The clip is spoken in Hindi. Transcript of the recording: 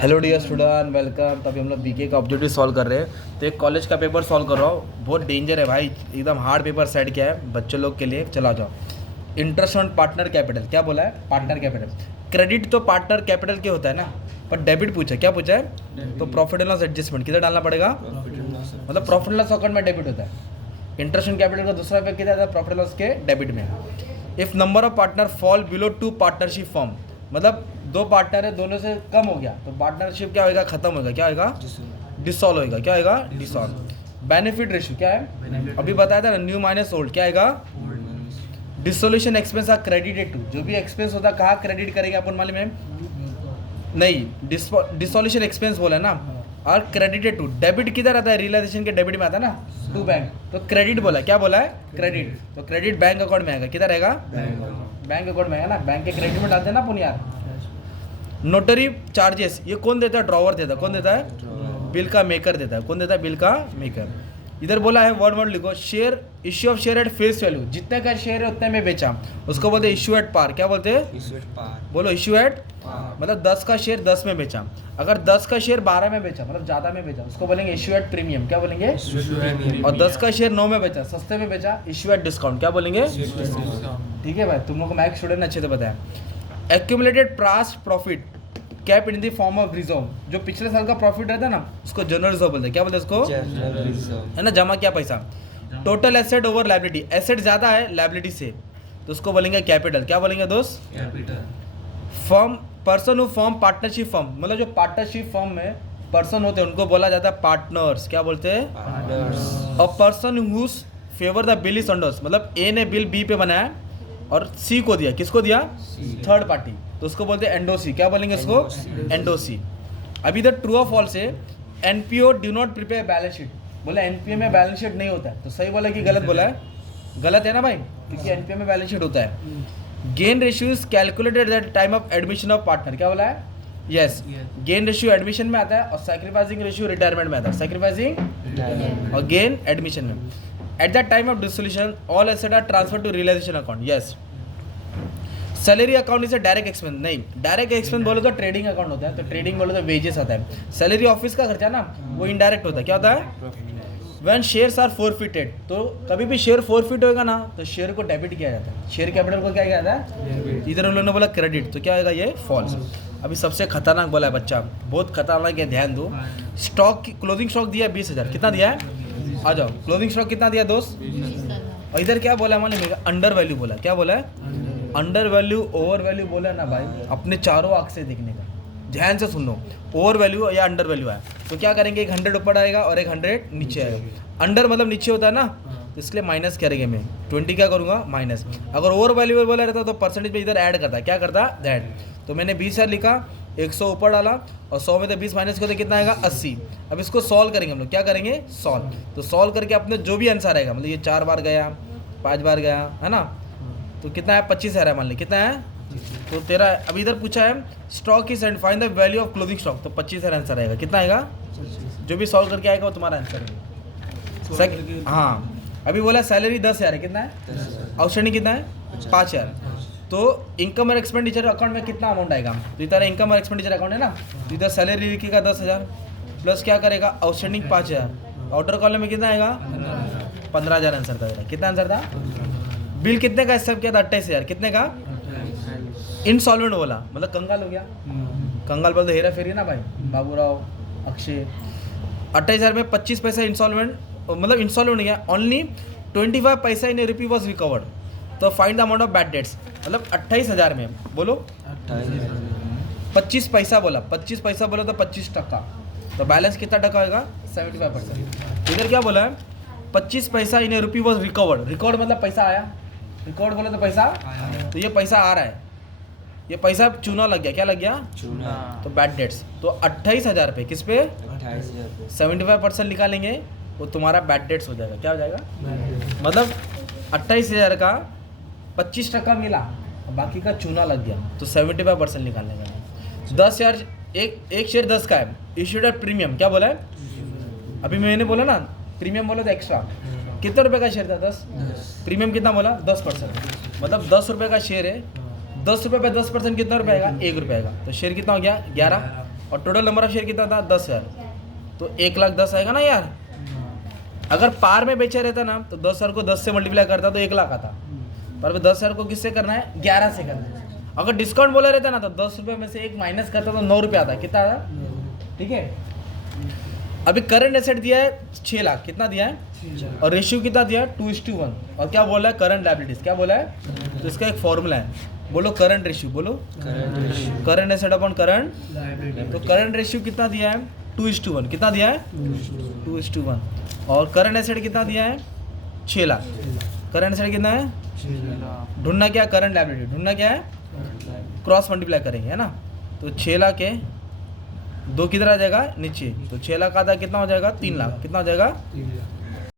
Hello dear student, welcome. तभी हम लोग बीके का ऑब्जेक्टिव सॉल्व कर रहे हैं। तो एक कॉलेज का पेपर सॉल्व कर रहा हूँ। बहुत डेंजर है भाई, एकदम हार्ड पेपर सेट किया है बच्चों लोग के लिए। चला जाओ। इंटरेस्ट ऑन पार्टनर कैपिटल, क्या बोला है? Partner capital. क्रेडिट तो पार्टनर कैपिटल के होता है ना, पर डेबिट पूछा, क्या पूछा है? तो प्रॉफिट एंड लॉस एडजस्टमेंट किधर डालना पड़ेगा? मतलब प्रॉफिट एंड लॉस अकाउंट में डेबिट होता है। इंटरेस्ट ऑन कैपिटल का दूसरा पे किधर आता है? प्रॉफिट एंड लॉस के डेबिट में। If number of partner fall below two partnership form, मतलब दो पार्टनर है, दोनों से कम हो गया तो पार्टनरशिप क्या होगा? खत्म होगा। क्या होगा? डिसॉल्व होगा। क्या होगा? डिसॉल्व। बेनिफिट रेशियो क्या है? अभी बताया था ना, न्यू माइनस ओल्ड। क्या आएगा? Dissolution expense are credited to. जो भी एक्सपेंस होता है कहाँ क्रेडिट करेंगे अपन मालूम है? नहीं, डिसोल्यूशन एक्सपेंस बोला है ना, और क्रेडिटेड टू। डेबिट किधर आता है? रियलाइजेशन के डेबिट में आता है ना, टू बैंक। तो क्रेडिट बोला, क्या बोला है? क्रेडिट। तो क्रेडिट बैंक अकाउंट में आएगा। किधर आएगा? बैंक अकाउंट में आएगा ना, बैंक के क्रेडिट में डालते हैं ना अपन यार। नोटरी चार्जेस ये कौन देता है? ड्रॉवर देता है। कौन देता है? बिल का मेकर देता है। कौन देता है? बिल का मेकर। इधर बोला है, वर्ड वर्ड लिखो, share, issue of share at face value. जितने का शेयर है उतने में बेचा, उसको बोलते हैं इश्यू एट पार। क्या बोलते हैं? Issue at par. बोलो, इश्यू एट पार। मतलब 10 का शेयर 10 में बेचा। अगर 10 का शेयर 12 में बेचा, मतलब ज़्यादा में बेचा, उसको बोलेंगे इश्यू एट प्रीमियम। क्या बोलेंगे? और 10 का शेयर 9 में बेचा, सस्ते में बेचा, इश्यू एट डिस्काउंट। क्या बोलेंगे? ठीक है भाई, तुम लोग को मैथ स्टूडेंट अच्छे से बताया। Accumulated past profit cap in the form of reserve. जो पिछले साल का प्रॉफिट रहता है ना, उसको जनरल रिजर्व बोलते हैं। क्या बोलते हैं उसको? है ना, जमा किया पैसा। Total asset over liability, asset ज़्यादा है लायबिलिटी से, तो उसको बोलेंगे कैपिटल। क्या बोलेंगे दोस्त? Capital. Firm, person who form partnership firm, मतलब जो पार्टनरशिप फर्म में पर्सन होते हैं उनको बोला जाता है पार्टनर्स। क्या बोलते हैं? Partners. A person whose favour the bill is अंडर्स, मतलब ए ने बिल बी पे बनाया और सी को दिया। किसको दिया? थर्ड पार्टी, तो उसको बोलते हैं एंडोसी। क्या बोलेंगे उसको? एंडोसी। अभी इधर ट्रू और फॉल्स है। NPO do not prepare balance sheet, बोला एनपीओ में बैलेंस शीट नहीं होता है। तो सही बोला कि गलत बोला है? गलत है ना भाई, क्योंकि एनपीओ में बैलेंस शीट होता है। Gain ratio is calculated at the time of admission of partner. क्या बोला है? यस। गेन रेशियो एडमिशन में आता है और सैक्रिफाइसिंग रेशियो रिटायरमेंट में आता है। सैक्रिफाइसिंग और गेन एडमिशन में। At the time of dissolution all asset are transfer to realisation account. Yes. Salary account इसे डायरेक्ट एक्सपेंस नहीं। डायरेक्ट एक्सपेंस बोले तो ट्रेडिंग अकाउंट होता है, तो ट्रेडिंग बोले तो वेजेस आता है। सैलरी ऑफिस का खर्चा ना, वो इनडायरेक्ट होता है। क्या होता है? व्हेन शेयर्स आर फोरफिटेड, तो कभी भी शेयर फोरफिट होगा ना, तो शेयर को डेबिट किया जाता है। शेयर कैपिटल को क्या किया जाता है? इधर उन लोगों ने बोला क्रेडिट, तो क्या आएगा? ये फॉल्स। अभी सबसे खतरनाक बोला है बच्चा, बहुत खतरनाक है, ध्यान दो। स्टॉक, क्लोथिंग स्टॉक दिया है 20,000। कितना दिया है? आ जाओ, क्लोथिंग स्टॉक कितना दिया दोस्त? और इधर क्या बोला है मालूम? अंडर वैल्यू बोला। क्या बोला है? अंडर वैल्यू, ओवर वैल्यू बोला ना भाई, अपने चारों आँख से देखने का। ध्यान से सुन लो, ओवर वैल्यू या अंडर वैल्यू है तो क्या करेंगे? एक 100 ऊपर आएगा और एक 100 नीचे आएगा। अंडर मतलब नीचे होता है ना, तो इसलिए माइनस करेंगे। मैं 20 क्या करूँगा? माइनस। अगर ओवर वैल्यू बोला रहता तो परसेंटेज में इधर ऐड करता। क्या करता? ऐड। तो मैंने 20,000 लिखा, 100 ऊपर डाला और 100 में तो 20 माइनस करते कितना आएगा? 80। अब इसको सॉल्व करेंगे हम लोग। क्या करेंगे? सॉल्व। तो सॉल्व करके अपने जो भी आंसर आएगा, मतलब ये 4 बार गया, 5 बार गया, है ना, तो कितना है? 25,000 है मान ली। कितना है? तो तेरा। अभी इधर पूछा है stock is and find the value of clothing stock, तो 25,000 आंसर आएगा। कितना आएगा? जो भी सॉल्व करके आएगा वो तुम्हारा आंसर है। हाँ, अभी बोला सैलरी 10,000 है। कितना है? आउटस्टैंडिंग कितना है? 5,000। तो इनकम और एक्सपेंडिचर अकाउंट में कितना अमाउंट आएगा? तो इधर इनकम और एक्सपेंडिचर अकाउंट है ना, तो इधर सैलरी लिखेगा 10,000 प्लस क्या करेगा? आउटस्टैंडिंग 5,000। आउटर कॉलम में कितना आएगा? 15,000 आंसर था। कितना आंसर था? बिल कितने का हिसाब किया था? 28,000। कितने का? इंसॉल्वेंट बोला, मतलब कंगाल हो गया। कंगाल बोलते हेरा फेरी ना भाई, बाबूराव, अक्षय। 28,000 में 25 पैसा इंसॉल्वेंट, मतलब इंसॉल्वेंट हो गया। ओनली 25 पैसा इन रुपी वॉज रिकवर्ड। तो find the amount of bad debts, मतलब 28,000 में बोलो 25 पैसा बोला, 25 पैसा बोला तो 25%। तो बैलेंस कितना टका होगा? 75%। इधर क्या बोला है? 25 पैसा इन रुपी वॉज रिकवर्ड। रिकॉर्ड मतलब पैसा आया, रिकॉर्ड बोले तो पैसा, तो ये पैसा आ रहा है, ये पैसा चूना लग गया। क्या लग गया? चूना। तो बैड डेट्स। तो 28,000 पे किस पे? 75% निकालेंगे, वो तुम्हारा बैड डेट्स हो जाएगा। क्या हो जाएगा? मतलब 28,000 का 25% मिला, बाकी का चूना लग गया, तो 75% निकालने का। 10,000, एक शेयर 10 का है, इश्यूड एट प्रीमियम। क्या बोला है? अभी मैंने बोला ना प्रीमियम बोला तो एक्स्ट्रा। कितने रुपए का शेयर था? 10। प्रीमियम कितना बोला? 10%। मतलब 10 रुपये का शेयर है, 10 रुपये पे 10% कितना रुपये आएगा? 1 रुपये आएगा। तो शेयर कितना हो गया? 11। और टोटल नंबर ऑफ शेयर कितना था 10,000, तो 1,10,000 आएगा ना यार। अगर पार में बेचा रहता ना तो 10,000 को 10 से मल्टीप्लाई करता तो 1,00,000 आता, पर 10,000 को किससे करना है 11 से करना है। अगर डिस्काउंट बोला रहता ना तो 10 रुपये में से 1 माइनस करता तो 9 रुपये आता, कितना आता, ठीक है। अभी करंट एसेट दिया है 6 लाख, कितना दिया है और रेशियो कितना दिया है 2:1, और क्या बोला है करंट लायबिलिटीज, क्या बोला है, तो इसका एक फॉर्मूला है, बोलो करंट रेशियो, बोलो करंट एसेट अपॉन करंट, तो करंट रेशियो कितना दिया है 2:1, कितना दिया है 2:1, और करंट एसेट कितना दिया है 6 लाख, करंट एसेट कितना है, ढूंढना क्या करंट लायबिलिटी, ढूंढना क्या है क्रॉस मल्टीप्लाई करेंगे है ना, तो 6 लाख है 2 किधर आ जाएगा नीचे, तो 6 लाख आधा कितना हो जाएगा 3 लाख, कितना हो जाएगा